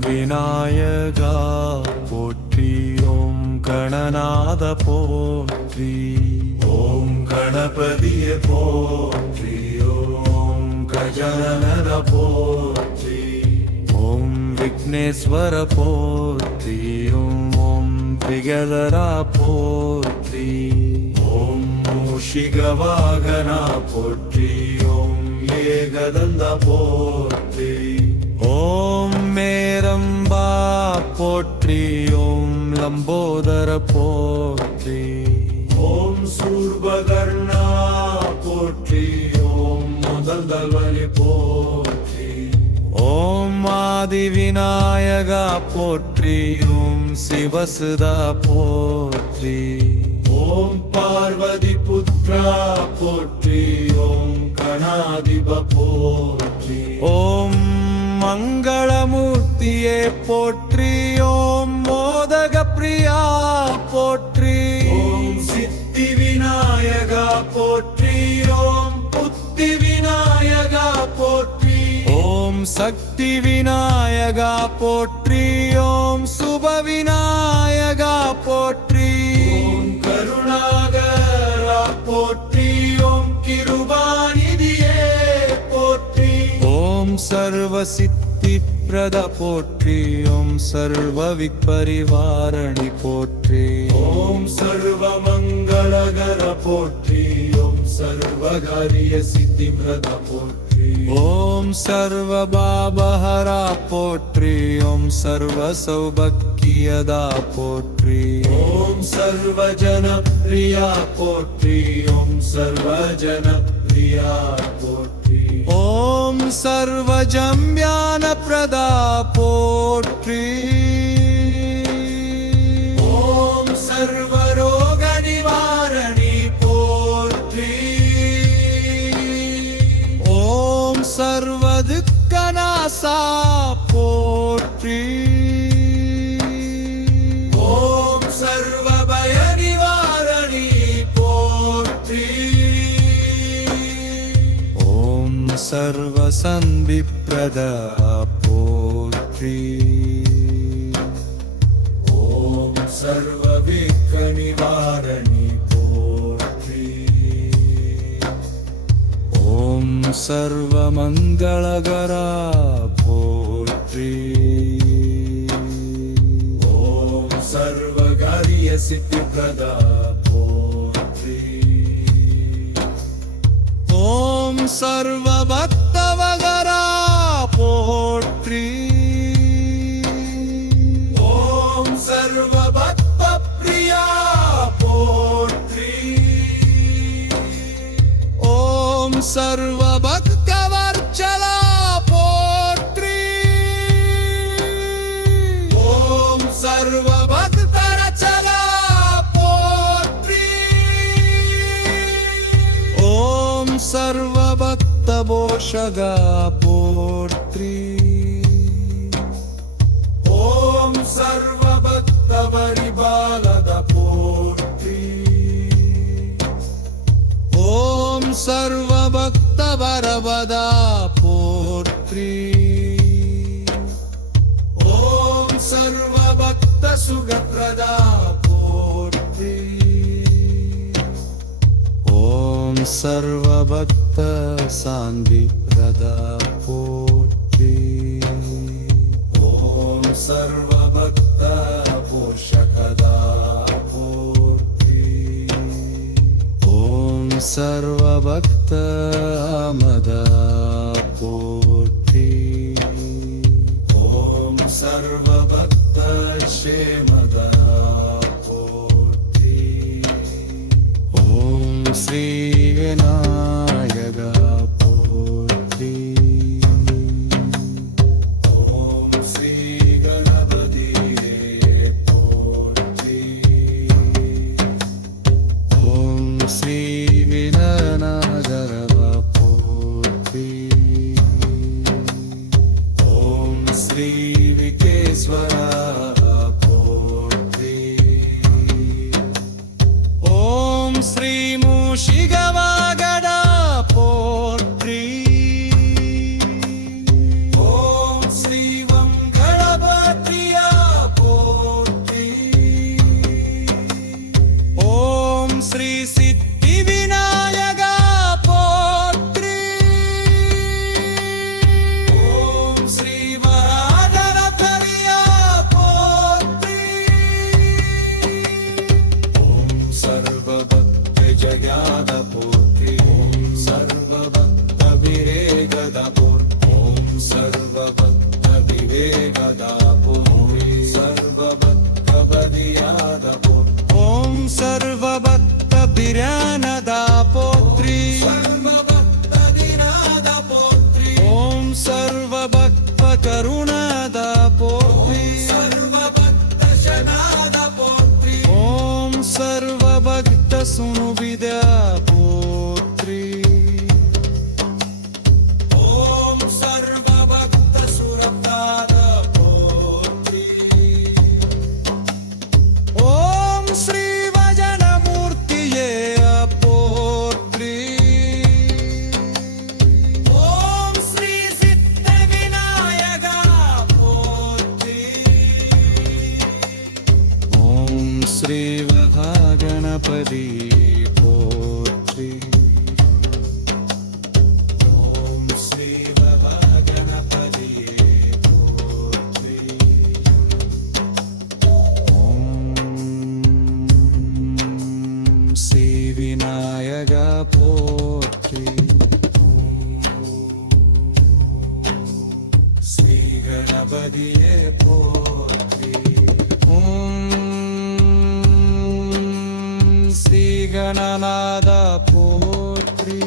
விநாயகா போற்றி ஓம் கணநாத போற்றி ஓம் கணபதியே போற்றி ஓம் கஜானன போற்றி ஓம் விக்னேஸ்வர போற்றி ஓம் விகதரா போற்றி ஓம் மூஷிகவாகனா போற்றி ஓம் ஏகதந்த போற்றி ஓம் மேரம்பா போற்றி ஓம் லம்போதர போற்றி ஓம் சூர்பகர்ணா போற்றி ஓம் முதல்வலி போற்றி ஓம் ஆதி விநாயகா போற்றி ஓம் சிவசுதா போற்றி ஓம் பார்வதி புத்ரா போற்றி ஓம் கணாதிப போற்றி ஓம் மங்களமூர்த்தியே போற்றி ஓம் மோதக பிரியா போற்றி ஓம் சித்தி விநாயகா போற்றி ஓம் புத்தி விநாயகா போற்றி ஓம் சக்தி விநாயகா போற்றி ஓம் சுப விநாயகா போற்றி ஓம் கருணாகரா போற்றி ஓம் கிருபாநிதியே போற்றி ஓம் சர்வசித்தி பிரத போற்றி ஓம் சர்வ விபரிவாரணி போற்றி ஓம் சர்வ மங்களகர போற்றி ஓம் சர்வகாரிய சித்தி பிரத போற்றி ஓம் சர்வ பாபஹரா போற்றி ஓம் சர்வ சௌபக்கியதா போற்றி ஓம் சர்வ ஜன பிரியா போற்றி ஓம் சர்வ ஜன பிரியா போற்றி ஓம் சர்வஜம்யான பிரதா போற்றி ஓம் சர்வரோக நிவாரணி போற்றி ஓம் சர்வதுக்கநாசா போற்றி ஓம் சர்வபய நிவாரணி போற்றி ஓம் சர்வசன்விப்ரதா போற்றி ஓம் சர்வவிக்க நிவாரணி போற்றி ஓம் சர்வமங்களகரா போற்றி ஓம் சர்வகாரிய சித்திப்ரதா போற்றி ஓம் சர்வபக்தவகரா போற்றி ஓம் சர்வபக்த பிரியா போற்றி ஓம் சர்வபக்தவர்ச்சலா போற்றி ஓம் சர்வபக்தரச்சலா போற்றி ஓம் சர்வபக்தபோஷகா போற்றி ஓம் சர்வபக்தவரிபாலத போற்றி ஓம் சர்வபக்தவரவதா போற்றி ஓம் சர்வபக்த சுகப்ரதா போற்றி ஓம் சர்வபக்த சாந்திப்ரதா போற்றி ஓம் சர்வபக்த போஷகதா போற்றி ஓம் சர்வபக்த அமதா போற்றி ஓம் சர்வபக்த க்ஷேமதா போற்றி ஓம் ஸ்ரீ விநாயகா போற்றி ஓம் ஸ்ரீ கணபதியே போற்றி ஓம் ஸ்ரீ விநாயகரா போற்றி ஓம் ஸ்ரீ ஸ்ரீ விகேஸ்வரா போற்றி. ஓம் ஸ்ரீ மூஷிகவாகடா போற்றி. ஓம் ஸ்ரீவம் கணபதியா போற்றி. ஓம் ஸ்ரீ சித்தி விநாயகா போற்றி. ஓம் ஸ்ரீ வரதராஜரியா போற்றி. ஓம் சர்வபக்த ஜயாத போற்றி. ஓம் சர்வபக்த விரேகத போற்றி. ஓம் சர்வபக்த விவேகத போற்றி. சர்வபக்த பதியாத போற்றி. ஓம் சர்வபக்த பிரானதா போற்றி. சர்வபக்த தினாத போற்றி. ஓம் சர்வபக்த கருணாதா போற்றி. சர்வபக்த சனாத போற்றி. ஓம் சர்வபக்த சுனுவிதா போற்றி. ஓம் சர்வபக்த சுரப்தாத போற்றி. ஓம் ஸ்ரீ வஜனமூர்த்தியே போற்றி. ஓம் ஸ்ரீ சித்த விநாயகா போற்றி. ஓம் ஸ்ரீ மகாகணபதி போற்றி. ஓம் ஸ்ரீ மகாகணபதி போற்றி. ஓம் ஸ்ரீ விநாயகா போற்றி. ஸ்ரீ கணபதியே போற்றி. ஓம் ஸ்ரீ கணநாத போற்றி.